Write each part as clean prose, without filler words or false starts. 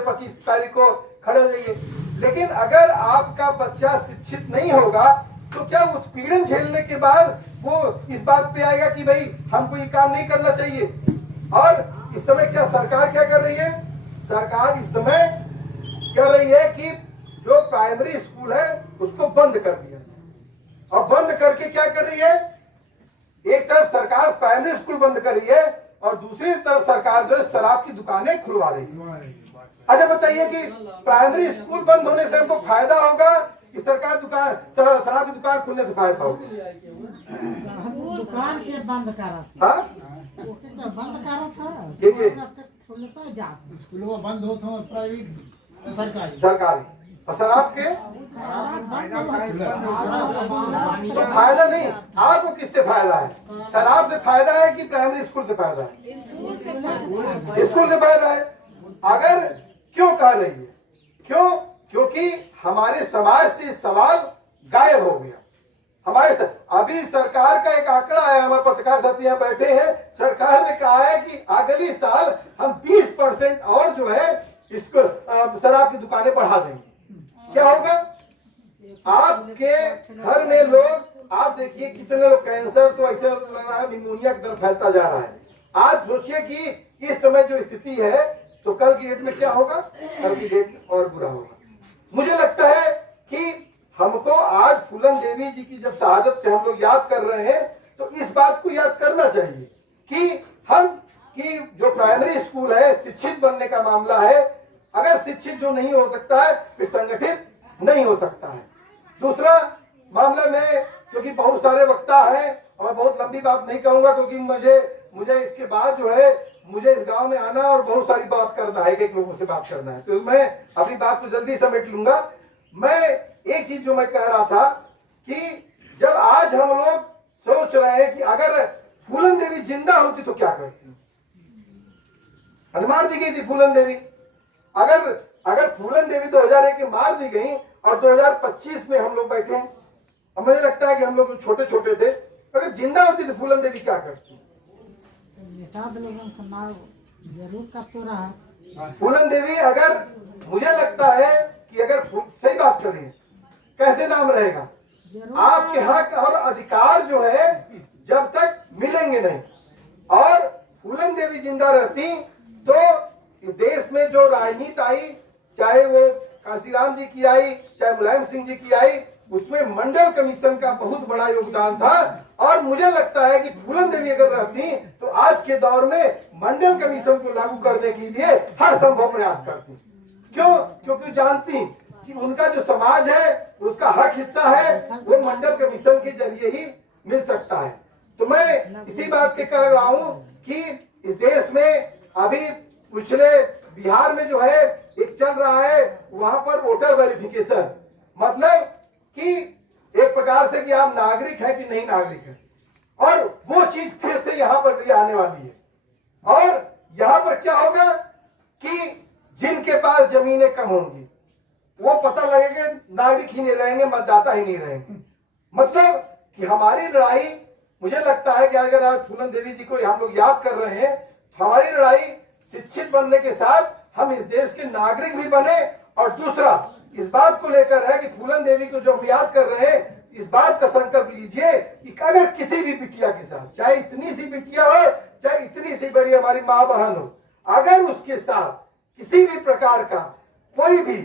25 तारीख को खड़े हो जाइए। लेकिन अगर आपका बच्चा शिक्षित नहीं होगा तो क्या उत्पीड़न झेलने के बाद वो इस बात पे आएगा कि भाई हमको ये काम नहीं करना चाहिए। और इस समय क्या सरकार क्या कर रही है, सरकार इस समय कर रही है कि जो प्राइमरी स्कूल है उसको बंद कर दिया, और बंद करके क्या कर रही है, एक तरफ सरकार प्राइमरी स्कूल बंद कर रही है और दूसरी तरफ सरकार जो है शराब की दुकानें खुलवा रही है। अच्छा बताइए कि प्राइमरी स्कूल बंद होने से हमको फायदा होगा कि सरकार दुकान शराब की दुकान खुलने से फायदा होगा? दुकान के बंद करा हाँ बंद करा था, स्कूलों बंद हो तो प्राइवेट सरकारी, और शराब के तो फायदा नहीं। आपको किससे फायदा है, शराब से फायदा है कि प्राइमरी स्कूल से फायदा है? स्कूल से फायदा है। अगर क्यों कह रही है, क्यों? क्योंकि हमारे समाज से सवाल गायब हो गया। अभी सरकार का एक आंकड़ा है, हमारे पत्रकार साथी यहाँ बैठे हैं, सरकार ने कहा है कि अगली साल हम 20% और जो है इसको शराब की दुकानें बढ़ा देंगे। क्या होगा? आपके घर में लोग, आप देखिए कितने लोग कैंसर तो ऐसे लग रहा है निमोनिया की तरफ फैलता जा रहा है। आज सोचिए कि इस समय जो स्थिति है तो कल की डेट में क्या होगा, कल की डेट में और बुरा होगा। मुझे लगता है कि हमको आज फूलन देवी जी की जब शहादत पे हम लोग याद कर रहे हैं तो इस बात को याद करना चाहिए कि जो प्राइमरी स्कूल है, शिक्षित बनने का मामला है, अगर शिक्षित जो नहीं हो सकता है फिर संगठित नहीं हो सकता है। दूसरा मामला में, क्योंकि बहुत सारे वक्ता हैं और मैं बहुत लंबी बात नहीं कहूंगा क्योंकि मुझे इसके बाद जो है मुझे इस गांव में आना और बहुत सारी बात करना है, एक लोगों से बात करना है, तो मैं अपनी बात को जल्दी समेट लूंगा। मैं एक चीज जो मैं कह रहा था कि जब आज हम लोग सोच रहे हैं कि अगर फूलन देवी जिंदा होती तो क्या करती, मार दी गई थी फूलन देवी। अगर फूलन देवी 2001 में मार दी गई और 2025 में हम लोग बैठे हैं, और मुझे लगता है कि हम लोग छोटे छोटे थे, अगर जिंदा होती तो फूलन देवी क्या करती? जरूर का तो रहा फूलन देवी, अगर मुझे लगता है कि अगर सही बात करें कैसे नाम रहेगा, आपके हक और अधिकार जो है जब तक मिलेंगे नहीं, और फूलन देवी जिंदा रहती तो इस देश में जो राजनीति आई, चाहे वो कांशीराम जी की आई, चाहे मुलायम सिंह जी की आई, उसमें मंडल कमीशन का बहुत बड़ा योगदान था। और मुझे लगता है कि फूलन देवी अगर रहती तो आज के दौर में मंडल कमीशन को लागू करने के लिए हर संभव प्रयास करती। क्यों? क्योंकि जानती कि उनका जो समाज है उसका हक हिस्सा है वो मंडल कमीशन के जरिए ही मिल सकता है। तो मैं इसी बात के कह रहा हूँ कि इस देश में अभी पिछले बिहार में जो है एक चल रहा है, वहां पर वोटर वेरिफिकेशन, मतलब कि एक प्रकार से कि आप नागरिक हैं कि नहीं नागरिक हैं, और वो चीज फिर से यहाँ पर भी आने वाली है। और यहाँ पर क्या होगा कि जिनके पास जमीनें कम होंगी वो पता लगेगा नागरिक ही नहीं रहेंगे, मतदाता ही नहीं रहेंगे। मतलब कि हमारी लड़ाई, मुझे लगता है कि अगर आज फूलन देवी जी को हम लोग याद कर रहे हैं तो हमारी लड़ाई शिक्षित बनने के साथ हम इस देश के नागरिक भी बने, और दूसरा इस बात को लेकर है कि फूलन देवी को जो हम याद कर रहे हैं, इस बात का संकल्प लीजिए कि अगर किसी भी बिटिया के साथ, चाहे इतनी सी बिटिया हो चाहे इतनी सी बड़ी हमारी माँ बहन हो, अगर उसके साथ किसी भी प्रकार का कोई भी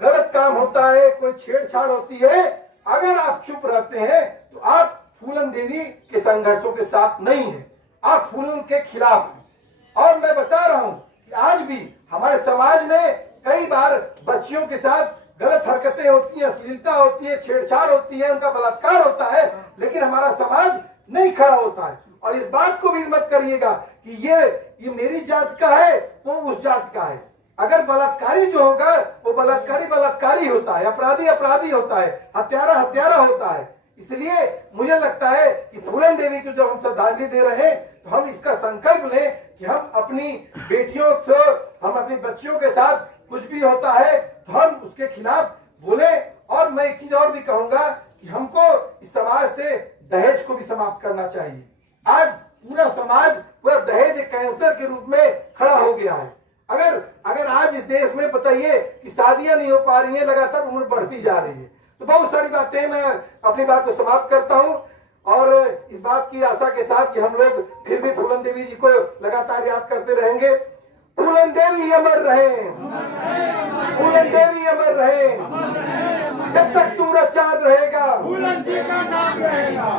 गलत काम होता है, कोई छेड़छाड़ होती है, अगर आप चुप रहते हैं तो आप फूलन देवी के संघर्षों के साथ नहीं है, आप फूलन के खिलाफ हैं। और मैं बता रहा हूं कि आज भी हमारे समाज में कई बार बच्चियों के साथ गलत हरकतें होती हैं, अश्लीलता होती है, छेड़छाड़ होती है, उनका बलात्कार होता है, लेकिन हमारा समाज नहीं खड़ा होता है। और इस बात को भी मत करिएगा कि ये मेरी जात का है, वो उस जात का है। अगर बलात्कारी जो होगा वो बलात्कारी होता है, अपराधी अपराधी होता है, हत्यारा हत्यारा होता है। इसलिए मुझे लगता है कि फूलन देवी को जब हम श्रद्धांजलि दे रहे हैं तो हम इसका संकल्प लें कि हम अपनी बेटियों से, हम अपनी बच्चियों के साथ कुछ भी होता है तो हम उसके खिलाफ बोले। और मैं एक चीज और भी कहूंगा कि हमको इस समाज से दहेज को भी समाप्त करना चाहिए। आज पूरा समाज, पूरा दहेज एक कैंसर के रूप में खड़ा हो गया है। अगर आज इस देश में बताइए कि शादियां नहीं हो पा रही हैं, लगातार उम्र बढ़ती जा रही है, तो बहुत सारी बातें, मैं अपनी बात को समाप्त करता हूं और इस बात की आशा के साथ कि हम लोग फिर भी फूलन देवी जी को लगातार याद करते रहेंगे। फूलन देवी अमर रहे, फूलन देवी अमर रहे, जब तक सूरज चांद रहेगा फूलन जी का नाम रहेगा।